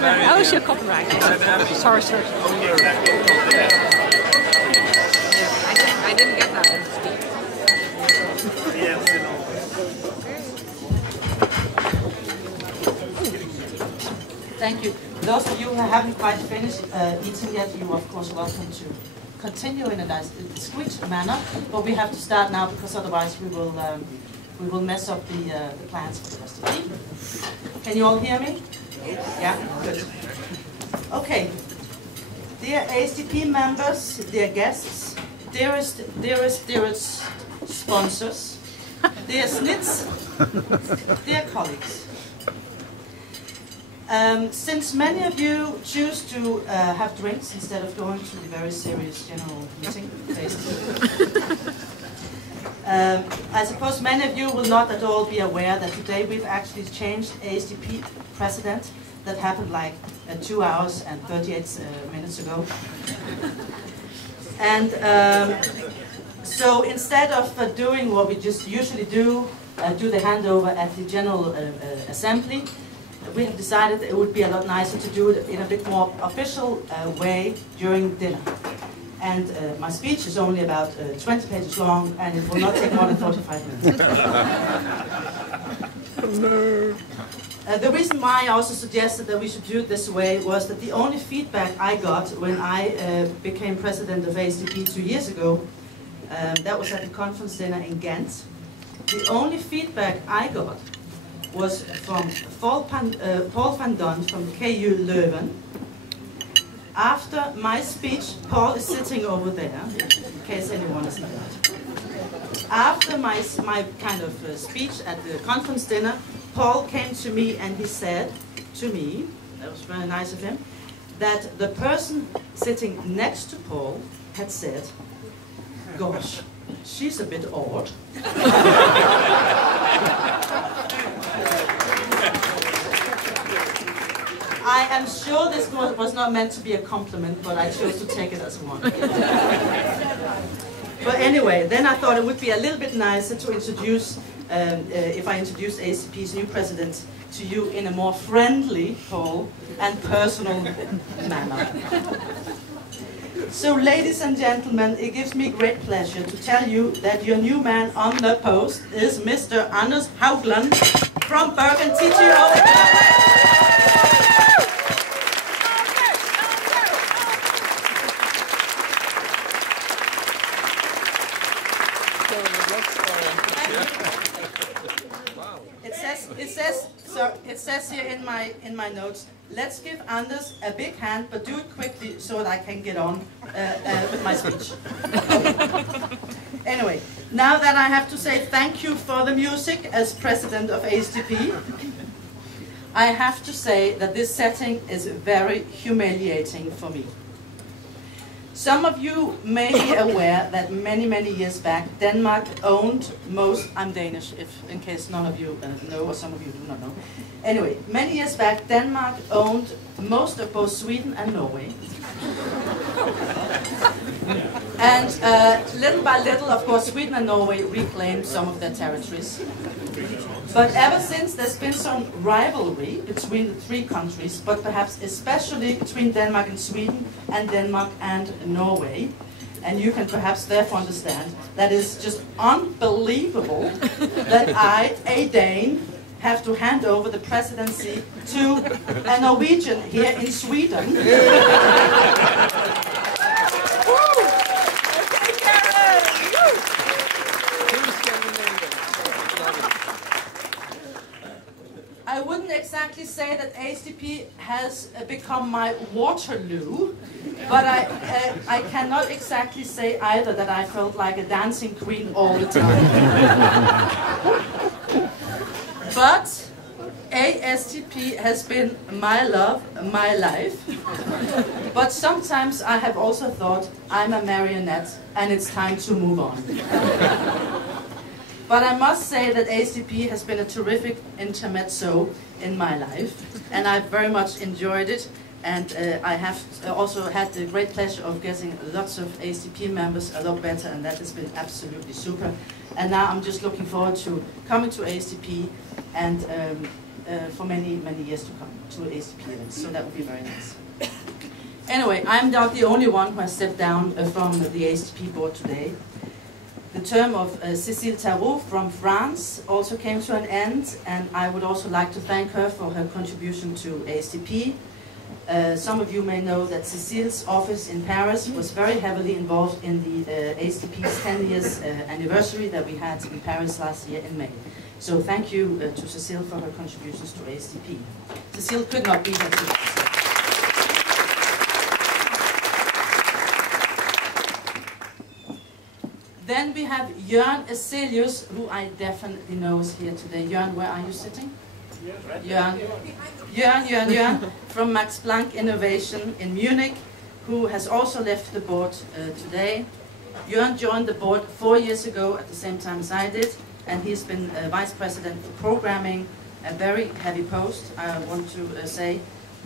How is your copyright? Sorry, sir. I didn't get that in the speech. Thank you. Those of you who haven't quite finished eating yet, you are of course welcome to continue in a nice, discreet manner. But we have to start now because otherwise we will mess up the plans for the rest of the evening. Can you all hear me? Yeah, good. Okay. Dear ASTP members, dear guests, dearest sponsors, dear snits, dear colleagues. Since many of you choose to have drinks instead of going to the very serious general meeting, I suppose many of you will not at all be aware that today we've actually changed ASTP President. That happened like 2 hours and 38 minutes ago. And so instead of doing what we just usually do the handover at the General Assembly, we have decided it would be a lot nicer to do it in a bit more official way during dinner. And my speech is only about 20 pages long, and it will not take more than 45 minutes. The reason why I also suggested that we should do it this way was that the only feedback I got when I became president of ASTP 2 years ago, that was at the conference dinner in Ghent. The only feedback I got was from Paul van Don from KU Leuven. After my speech, Paul is sitting over there, in case anyone is not. After my kind of speech at the conference dinner, Paul came to me and he said to me, that was very nice of him, that the person sitting next to Paul had said, "Gosh, she's a bit odd." I am sure this was not meant to be a compliment, but I chose to take it as one. But anyway, then I thought it would be a little bit nicer to introduce, if I introduce ASTP's new president to you in a more friendly, Paul, and personal manner. So, ladies and gentlemen, it gives me great pleasure to tell you that your new man on the post is Mr. Anders Haugland from Bergen TTO. It says here in my notes, let's give Anders a big hand, but do it quickly so that I can get on with my speech. Anyway, now that I have to say thank you for the music as president of ASTP, I have to say that this setting is very humiliating for me. Some of you may be aware that many years back, Denmark owned most, I'm Danish, in case none of you know, or some of you do not know. Anyway, many years back, Denmark owned most of both Sweden and Norway. And little by little, of course, Sweden and Norway reclaimed some of their territories. But ever since, there's been some rivalry between the three countries, but perhaps especially between Denmark and Sweden, and Denmark and Norway. And you can perhaps therefore understand that it's just unbelievable that I, a Dane, have to hand over the presidency to a Norwegian here in Sweden. I wouldn't exactly say that ASTP has become my Waterloo, but I cannot exactly say either that I felt like a dancing queen all the time. But ASTP has been my love, my life. But sometimes I have also thought I'm a marionette and it's time to move on. But I must say that ASTP has been a terrific intermezzo in my life, and I've very much enjoyed it. And I have also had the great pleasure of getting lots of ASTP members a lot better, and that has been absolutely super. And now I'm just looking forward to coming to ASTP and for many, many years to come to ASTP events. So that would be very nice. Anyway, I'm not the only one who has stepped down from the ASTP board today. The term of Cécile Tarot from France also came to an end, and I would also like to thank her for her contribution to ASTP. Some of you may know that Cécile's office in Paris was very heavily involved in the ASTP's 10 years anniversary that we had in Paris last year in May. So thank you to Cécile for her contributions to ASTP. Cécile could not be here today. Then we have Jørn Eselius, who I definitely know is here today. Jørn, where are you sitting? Jørn from Max Planck Innovation in Munich, who has also left the board today. Jørn joined the board 4 years ago at the same time as I did, and he's been vice president for programming, a very heavy post, I want to say,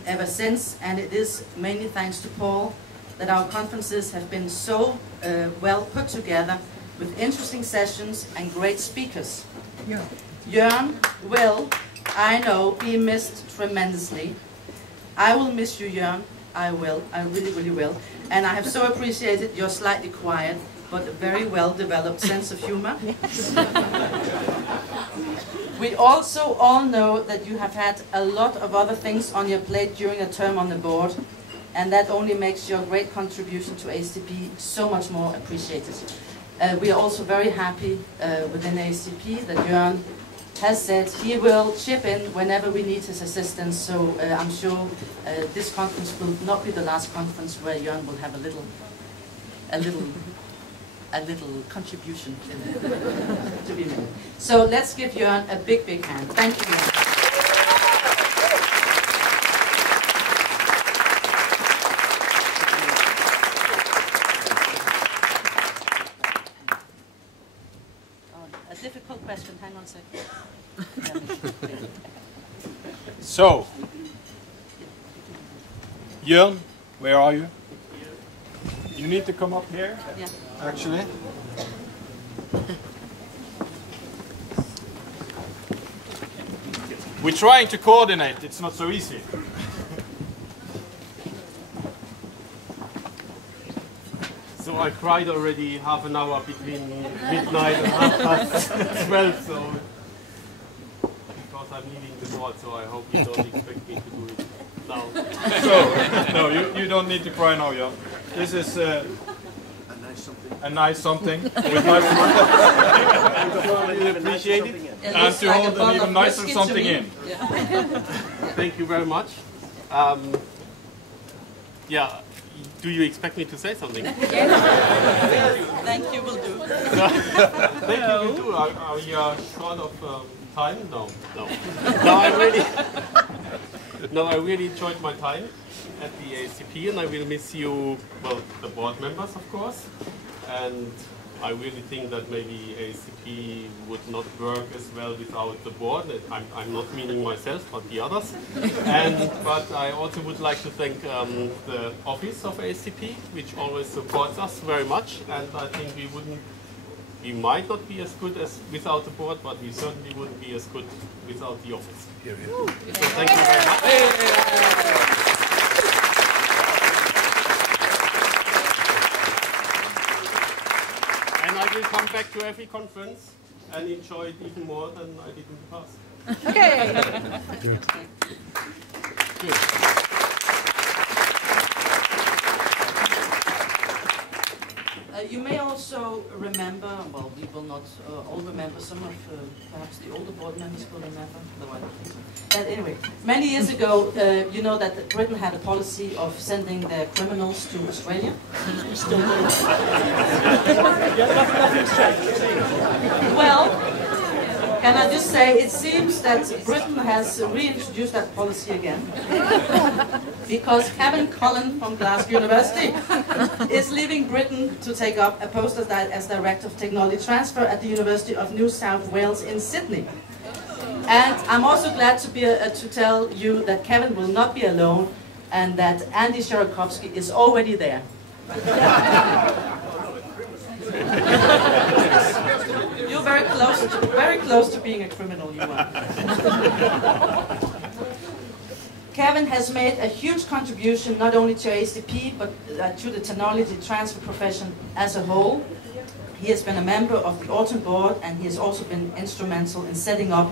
ever since, and it is mainly thanks to Paul that our conferences have been so well put together with interesting sessions and great speakers. Yeah. Jørn will, I know, be missed tremendously. I will miss you, Jørn. I will. I really, really will. And I have so appreciated your slightly quiet but very well-developed sense of humor. We also all know that you have had a lot of other things on your plate during a term on the board, and that only makes your great contribution to ASTP so much more appreciated. We are also very happy within ASTP that Jørn has said he will chip in whenever we need his assistance, so I'm sure this conference will not be the last conference where Jørn will have a little contribution to be made. So let's give Jørn a big, big hand. Thank you, Jørn. A difficult question, hang on a second. So, Jørn, where are you? You need to come up here, Yeah. actually. We're trying to coordinate, it's not so easy. So I cried already half an hour between midnight and 12, so because I'm leaving the board, so I hope you don't expect me to do it now. So, no, you don't need to cry now, Jørn. This is a nice something with my I appreciate it. and to hold an even nicer something in. Thank you very much. Yeah, do you expect me to say something? Thank you, will do. Thank you, will do. Are you short of time? No. No, I really enjoyed my time at the ASTP, and I will miss you, well, the board members, of course. And I really think that maybe ASTP would not work as well without the board. I'm not meaning myself, but the others. But I also would like to thank the office of ASTP, which always supports us very much. And I think we might not be as good as without the board, but we certainly wouldn't be as good without the office. So thank you very much. And I will come back to every conference and enjoy it even more than I did in the past. Okay. Good. You may also remember, well, we will not all remember, some of perhaps the older board members will remember, though I don't think so. But anyway, many years ago, you know that Britain had a policy of sending their criminals to Australia. Well, can I just say, it seems that Britain has reintroduced that policy again. Because Kevin Cullen from Glasgow University is leaving Britain to take up a post as Director of Technology Transfer at the University of New South Wales in Sydney. And I'm also glad to tell you that Kevin will not be alone and that Andy Sharakovsky is already there. You're very close to being a criminal, you are. Kevin has made a huge contribution not only to ASTP, but to the technology transfer profession as a whole. He has been a member of the Autumn Board, and he has also been instrumental in setting up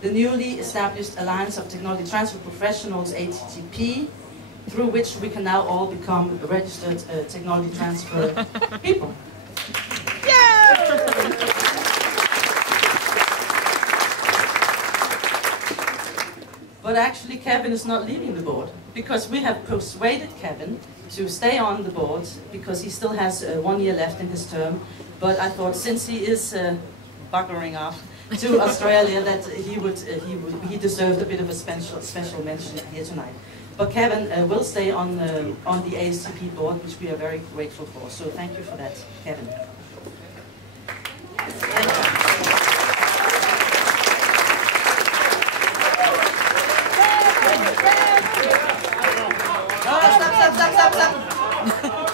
the newly established Alliance of Technology Transfer Professionals, ATTP, through which we can now all become registered technology transfer people. But actually Kevin is not leaving the board, because we have persuaded Kevin to stay on the board because he still has 1 year left in his term. But I thought, since he is buggering off to Australia, that he deserved a bit of a special mention here tonight. But Kevin will stay on the ASTP board, which we are very grateful for. So thank you for that, Kevin. Stop.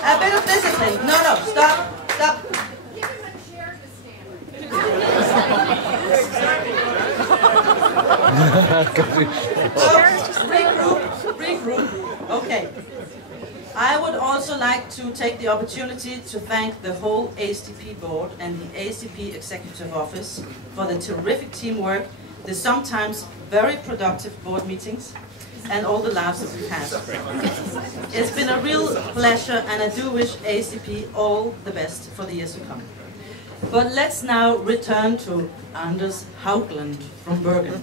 A bit of discipline. No, stop. Give him a chair to stand. Regroup. Okay. I would also like to take the opportunity to thank the whole ASTP board and the ASTP Executive Office for the terrific teamwork, the sometimes very productive board meetings, and all the laughs that we've had. It's been a real pleasure, and I do wish ASTP all the best for the years to come. But let's now return to Anders Haugland from Bergen.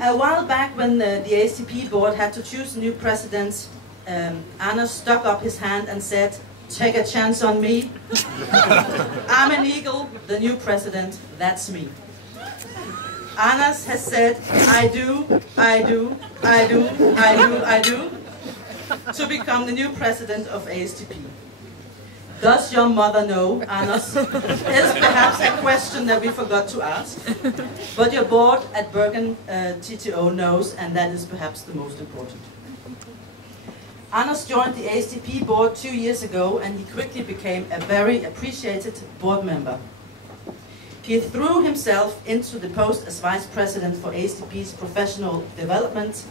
A while back, when the ASTP board had to choose a new president, Anders stuck up his hand and said, "Take a chance on me. I'm an eagle, the new president, that's me." Anders has said, I do, to become the new president of ASTP. Does your mother know, Anders? Is perhaps a question that we forgot to ask. But your board at Bergen TTO knows, and that is perhaps the most important. Anders joined the ASTP board 2 years ago, and he quickly became a very appreciated board member. He threw himself into the post as vice president for ASTP's professional development,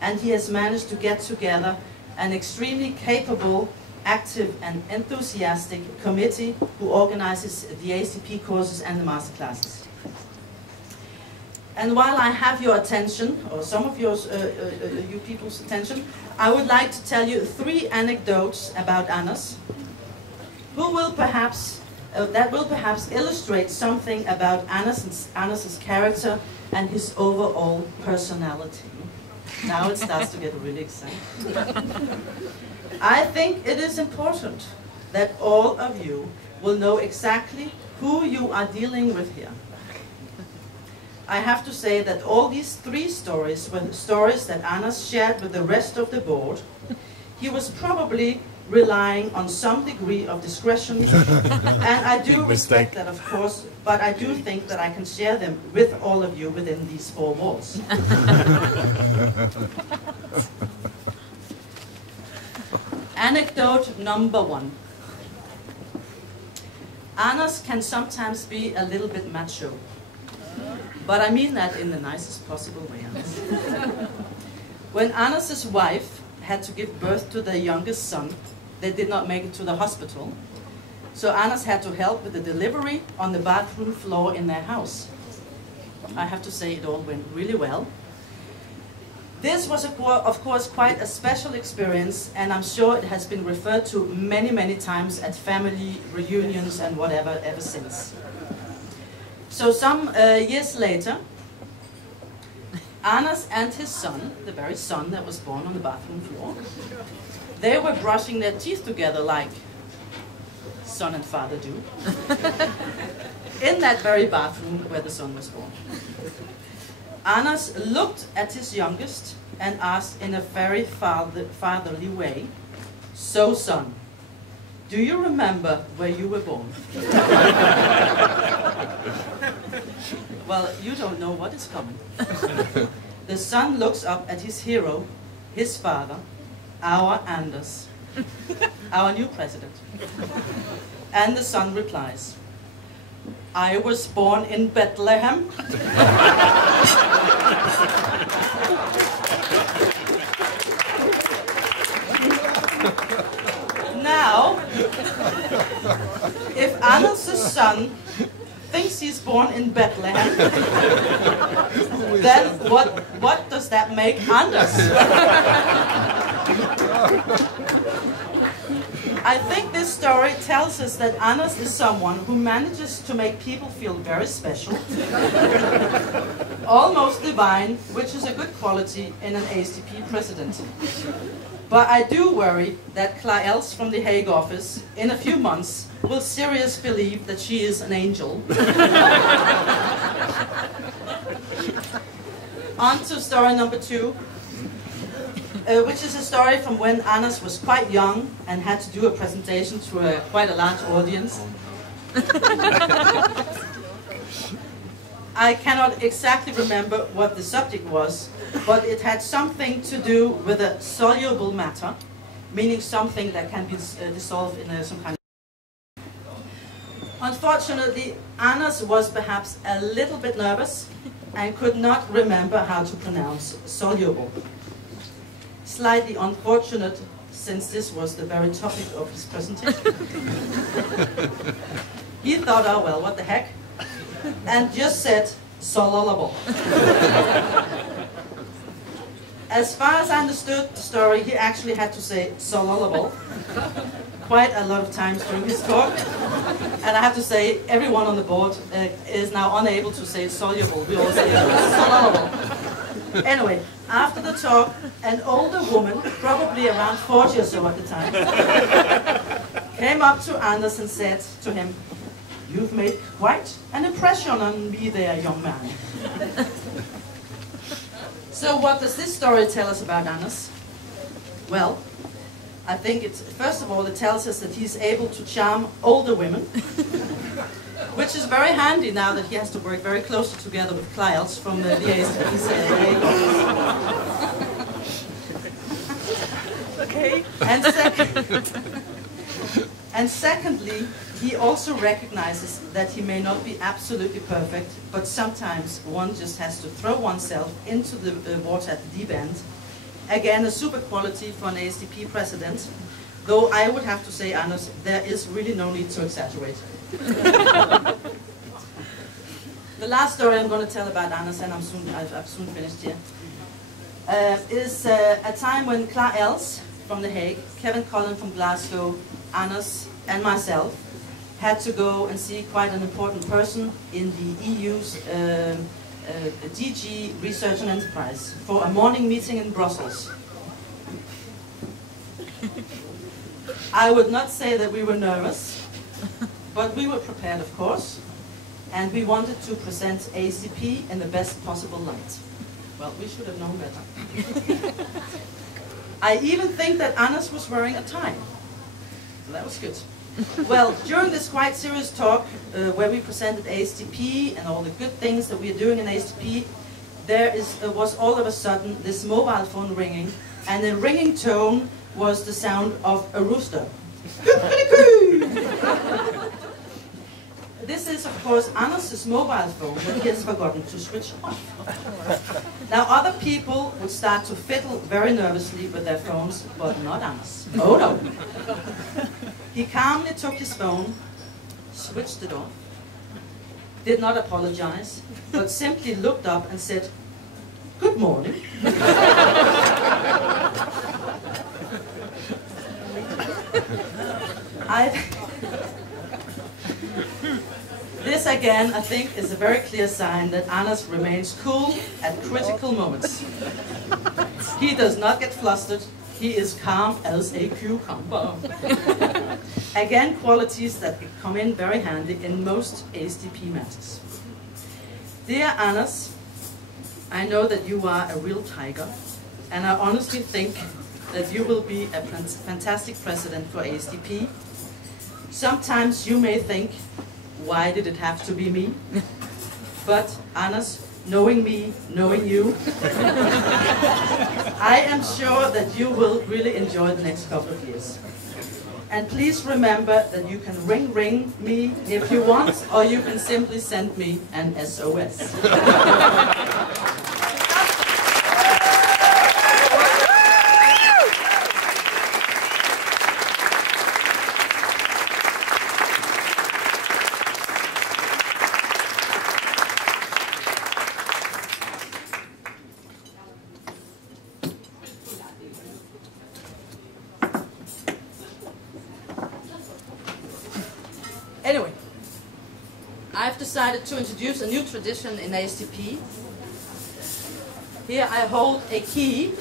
and he has managed to get together an extremely capable, active and enthusiastic committee who organizes the ASTP courses and the master classes. And while I have your attention, or some of you people's attention, I would like to tell you 3 anecdotes about Anders, who will perhaps that will perhaps illustrate something about Anders' character and his overall personality. Now it starts to get really exciting. I think it is important that all of you will know exactly who you are dealing with here. I have to say that all these 3 stories were the stories that Anders shared with the rest of the board. He was probably relying on some degree of discretion, and I do respect that, of course, but I do think that I can share them with all of you within these 4 walls. Anecdote number 1. Anders can sometimes be a little bit macho, but I mean that in the nicest possible way. When Anders' wife had to give birth to their youngest son, they did not make it to the hospital, so Anders had to help with the delivery on the bathroom floor in their house. I have to say it all went really well. This was, of course, quite a special experience, and I'm sure it has been referred to many, many times at family reunions and whatever ever since. So some years later, Anders and his son, the very son that was born on the bathroom floor, they were brushing their teeth together like son and father do, in that very bathroom where the son was born. Anders looked at his youngest and asked in a very fatherly way, "So son, do you remember where you were born?" Well, you don't know what is coming. The son looks up at his hero, his father, our Anders, our new president. And the son replies, I was born in Bethlehem. Now, if Anders' son thinks he's born in Bethlehem, then what does that make Anders? I think this story tells us that Anders is someone who manages to make people feel very special, almost divine, which is a good quality in an ASTP president. But I do worry that Clara Els from the Hague office, in a few months, will seriously believe that she is an angel. On to story number 2. Which is a story from when Anders was quite young and had to do a presentation to quite a large audience. I cannot exactly remember what the subject was, but it had something to do with a soluble matter, meaning something that can be dissolved in some kind of... Unfortunately, Anders was perhaps a little bit nervous and could not remember how to pronounce soluble. Slightly unfortunate, since this was the very topic of his presentation. He thought, oh well, what the heck, and just said, soluble. As far as I understood the story, he actually had to say soluble quite a lot of times during his talk. And I have to say, everyone on the board is now unable to say soluble. We all say soluble. Anyway, after the talk, an older woman, probably around 40 or so at the time, came up to Anders and said to him, "You've made quite an impression on me there, young man." So what does this story tell us about Anders? Well, I think it's, first of all, it tells us that he's able to charm older women, which is very handy now that he has to work very closely together with Clara Els from the ASTP's Okay. And secondly, he also recognizes that he may not be absolutely perfect, but sometimes one just has to throw oneself into the water at the deep end. Again, a super quality for an ASTP president, though I would have to say, Anders, there is really no need to exaggerate. The last story I'm going to tell about Anders, and I've soon finished here, is a time when Clara Els from The Hague, Kevin Cullen from Glasgow, Anders and myself had to go and see quite an important person in the EU's DG Research and Enterprise for a morning meeting in Brussels. I would not say that we were nervous, but we were prepared, of course, and we wanted to present ASTP in the best possible light. Well, we should have known better. I even think that Anders was wearing a tie, so that was good. Well, during this quite serious talk, where we presented ASTP and all the good things that we are doing in ASTP, there was all of a sudden this mobile phone ringing, and the ringing tone was the sound of a rooster. This is, of course, Anders' mobile phone that he has forgotten to switch off. Now, other people would start to fiddle very nervously with their phones, but not Anders. Oh no. He calmly took his phone, switched it off, did not apologize, but simply looked up and said, "Good morning." This again, I think, is a very clear sign that Anders remains cool at critical moments. He does not get flustered. He is calm as a cucumber. Again, qualities that come in very handy in most ASTP matters. Dear Anders, I know that you are a real tiger, and I honestly think that you will be a fantastic president for ASTP. Sometimes you may think, why did it have to be me? But Anders, knowing me, knowing you, I am sure that you will really enjoy the next couple of years. And please remember that you can ring me if you want, or you can simply send me an SOS. Anyway, I've decided to introduce a new tradition in ASTP. Here I hold a key.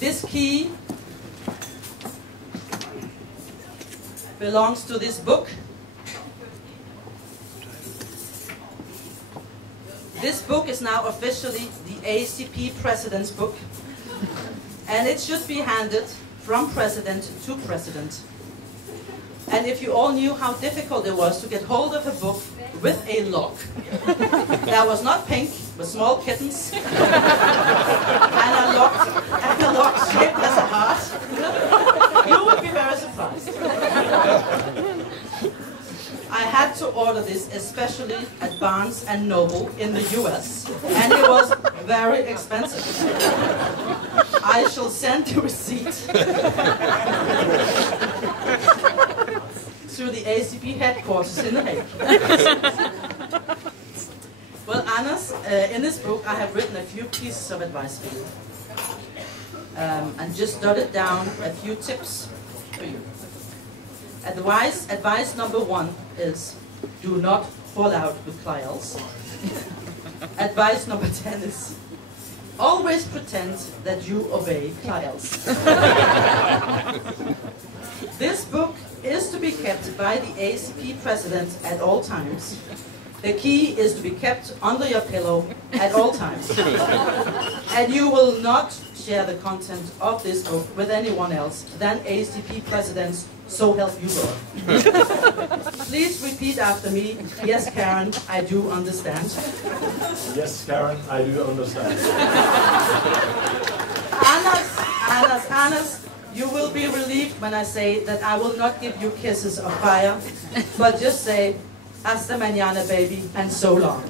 This key belongs to this book. This book is now officially the ASTP President's book, and it should be handed from President to President. And if you all knew how difficult it was to get hold of a book with a lock that was not pink, with small kittens, and a lock shaped as a heart, you would be very surprised. I had to order this especially at Barnes & Noble in the US, and it was very expensive. I shall send the receipt to the ASTP headquarters in The Hague. Well, Anders, in this book I have written a few pieces of advice for you, and just jotted down a few tips for you. Advice number 1 is, do not fall out with clients. Advice number 10 is, always pretend that you obey clients. This book is to be kept by the ASTP President at all times. The key is to be kept under your pillow at all times. And you will not share the content of this book with anyone else than ASTP Presidents, so help you God. Please repeat after me. Yes, Karen, I do understand. Yes, Karen, I do understand. Anders, you will be relieved when I say that I will not give you kisses of fire, but just say, hasta mañana, baby, and so long.